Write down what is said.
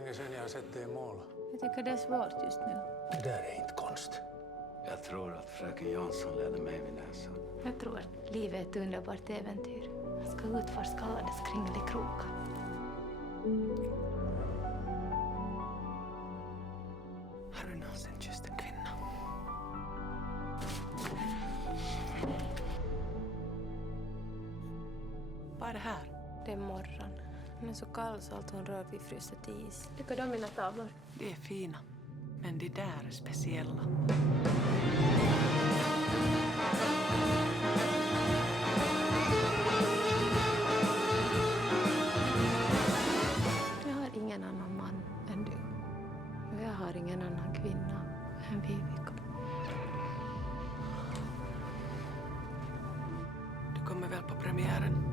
länge sedan jag har sett dig måla. Jag tycker det är svårt just nu. Det där är inte konst. Jag tror att fröken Jansson ledde mig vid näsan. Jag tror att livet är ett underbart äventyr. Jag ska utforska alla dess kringelikrokar. Har du någonsin kysst en kvinna? Vad är det här? Det är morgon. Hon är så kall så allt hon rör vid fryser till is. Tycker du om mina tavlor? De är fina, men de där är speciella. Jag har ingen annan man än du. Och jag har ingen annan kvinna än Vivica. Du kommer väl på premiären?